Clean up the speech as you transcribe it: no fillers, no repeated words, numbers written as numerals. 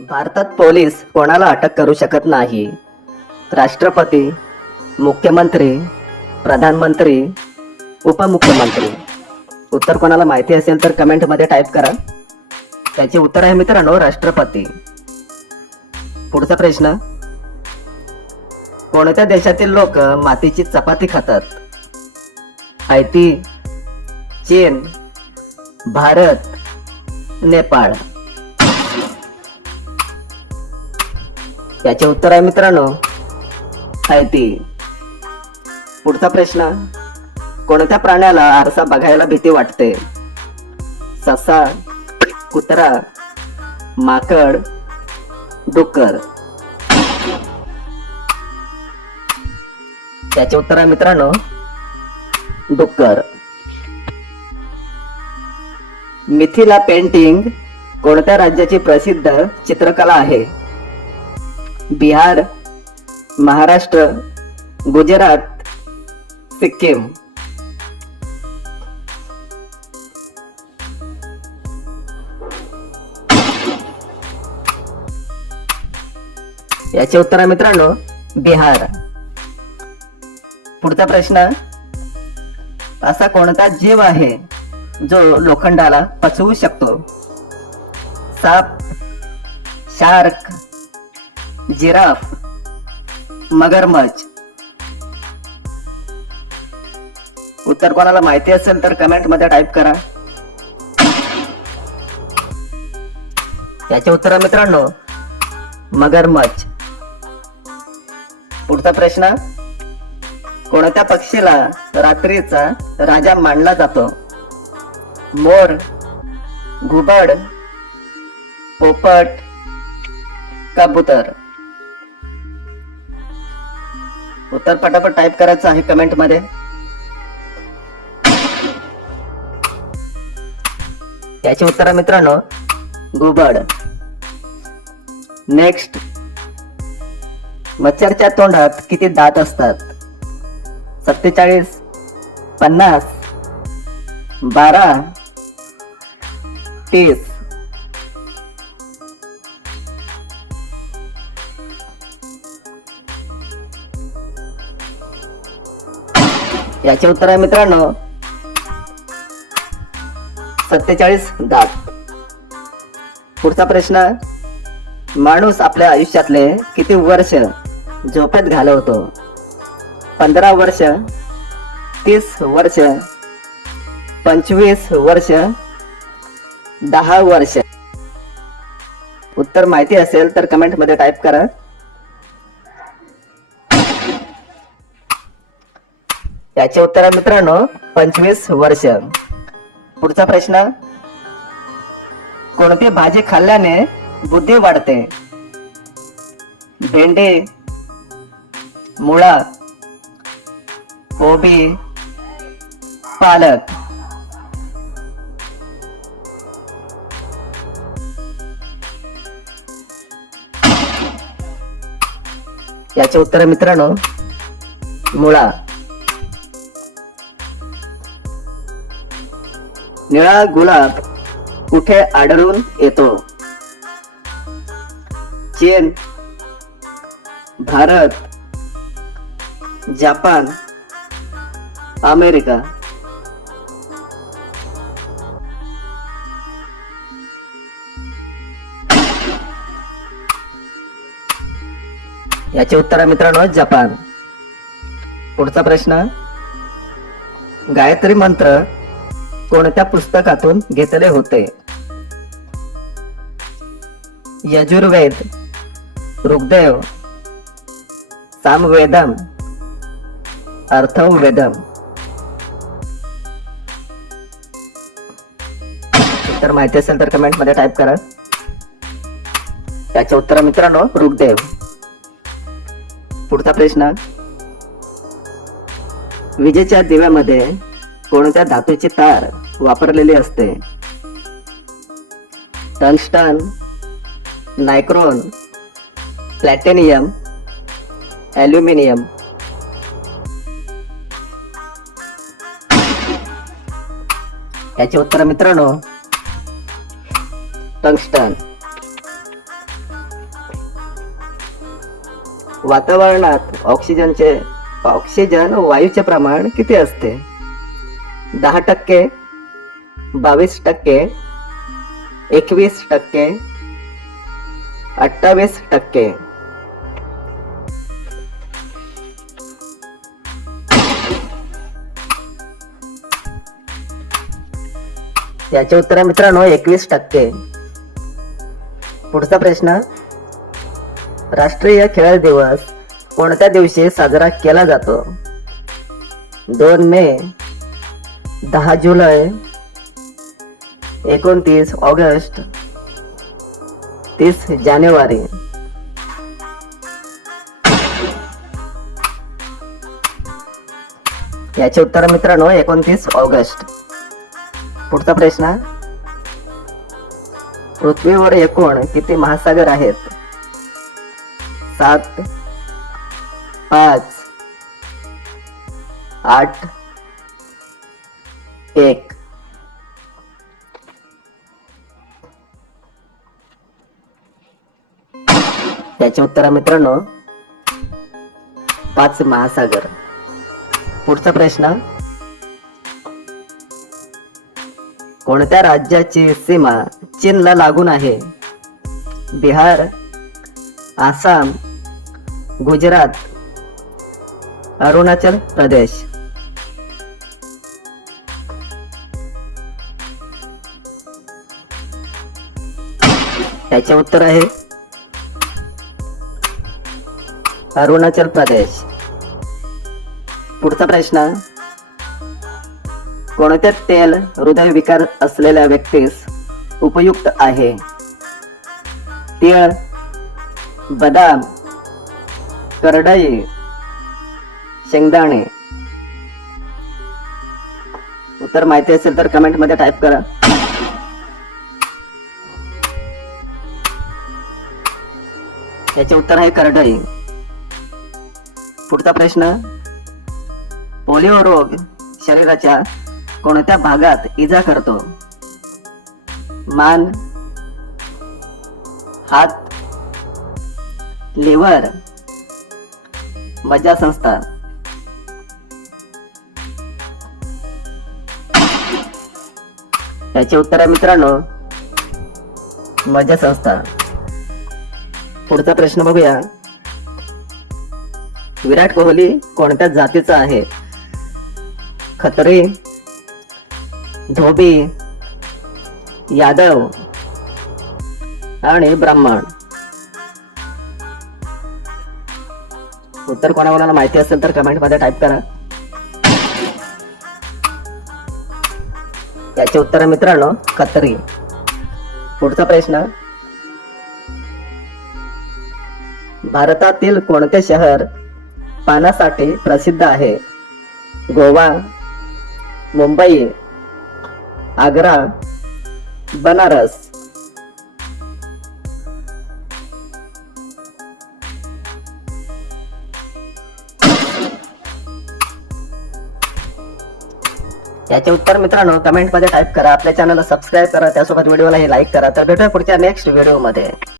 भारतात पोलीस कोणाला अटक करू शकत नाही. राष्ट्रपती, मुख्यमंत्री, प्रधानमंत्री, उपमुख्यमंत्री. उत्तर कोणाला माहिती असेल तर कमेंटमध्ये टाईप करा. त्याचे उत्तर आहे मित्रांनो राष्ट्रपती. पुढचा प्रश्न, कोणत्या देशातील लोक मातीची चपाती खातात? हैती, चीन, भारत, नेपाळ. याचे उत्तर आहे मित्रांनो हैती. पुढचा प्रश्न, कोणत्या प्राण्याला आरसा बघायला भीती वाटते? ससा, कुत्रा, माकड, डुक्कर. याचे उत्तर आहे मित्रांनो डुक्कर. मिथिला पेंटिंग कोणत्या राज्याची प्रसिद्ध चित्रकला आहे? बिहार, महाराष्ट्र, गुजरात, सिक्कीम. याचे उत्तर आहे मित्रांनो बिहार. पुढचा प्रश्न, असा कोणता जीव आहे जो लोखंडाला पचवू शकतो? साप, शार्क, जिराफ, मगरमच्छ. उत्तर कोणाला माहिती असेल तर कमेंट मध्ये टाईप करा. याचे उत्तर मित्रांनो मगरमच्छ. पुढचा प्रश्न, कोणत्या पक्षीला रात्रीचा राजा मानला जातो? मोर, घुबड, पोपट, कबूतर. उत्तर पटापट टाईप करायचं आहे कमेंट मध्ये. याचे उत्तर मित्रांनो घुबड. नेक्स्ट, मच्छरच्या तोंडात किती दात असतात? 47, 50, 12, 30. याचे उत्तर आहे मित्रांनो 47 दात. पुढचा प्रश्न, माणूस आपल्या आयुष्यातले किती वर्ष झोपेत घालवतो? 15 वर्ष, 30 वर्ष, 25 वर्ष, 10 वर्ष. उत्तर माहिती असेल तर कमेंट मध्ये टाईप करा. याचे उत्तर आहे मित्रांनो 25 वर्ष. पुढचा प्रश्न, कोणती भाजी खाल्ल्याने बुद्धी वाढते? भेंडी, मुळा, कोबी, पालक. याचे उत्तर मित्रांनो मुळा. निळा गुलाब कुठे आढळून येतो? चीन, भारत, जपान, अमेरिका. याचे उत्तर मित्रांनो जपान. पुढचा प्रश्न, गायत्री मंत्र कोणत्या पुस्तकातून घेतले होते? यजुर्वेद, ऋग्वेद, सामवेदम, अथर्ववेदम. उत्तर माहिती असेल तर कमेंट मध्ये टाईप करा. याचे उत्तर मित्रांनो ऋग्वेद. पुढचा प्रश्न, विजेच्या दिव्यामध्ये कोणत्या धातूची तार वापरलेली असते? Tungsten, nichrome, platinum, aluminium. याचे उत्तर मित्रांनो टंगस्टन. वातावरणात ऑक्सिजन वायूचे प्रमाण किती असते? 10%, 22%, 21%, 28%. याचे उत्तर आहे मित्रांनो 21%. पुढचा प्रश्न, राष्ट्रीय खेळ दिवस कोणत्या दिवशी साजरा केला जातो? 2 मे, 10 जुलै, 29 ऑगस्ट, 30 जानेवारी. याचे उत्तर मित्रांनो 29 ऑगस्ट. पुढचा प्रश्न, पृथ्वीवर एकूण किती महासागर आहेत? 7, 5, 8, 1. याचे उत्तर मित्रांनो 5 महासागर. पुढचा प्रश्न, कोणत्या राज्याची सीमा चीनला लागून आहे? बिहार, आसाम, गुजरात, अरुणाचल प्रदेश. याचे उत्तर आहे अरुणाचल प्रदेश. पुढचा प्रश्न, कोणते तेल हृदयविकार असलेल्या व्यक्तीस उपयुक्त आहे? तीळ, बदाम, करडई, शेंगदाणे. उत्तर माहिती असेल तर कमेंट मध्ये टाईप करा. याचे उत्तर आहे करडई. पुढचा प्रश्न, पोलिओ रोग शरीराच्या कोणत्या भागात इजा करतो? मान, हात, लिव्हर, मज्जासंस्था. याचे उत्तर आहे मित्रांनो मज्जासंस्था. पुढचा प्रश्न बघूया, विराट कोहली कोणत्या जातीचा आहे? खत्री, धोबी, यादव आणि ब्राह्मण. उत्तर कोणाकोणाला माहिती असेल तर कमेंट मध्ये टाईप करा. याचे उत्तर मित्रांनो खत्री. पुढचा प्रश्न, भारतातील कोणते शहर पाण्यासाठी प्रसिद्ध आहे? गोवा, मुंबई, आग्रा, बनारस. याचे उत्तर मित्रांनो कमेंट मध्ये टाईप करा. आपल्या चॅनलला सबस्क्राईब करा, त्यासोबत व्हिडिओला लाईक करा. तर भेटूया पुढच्या नेक्स्ट व्हिडिओ मध्ये.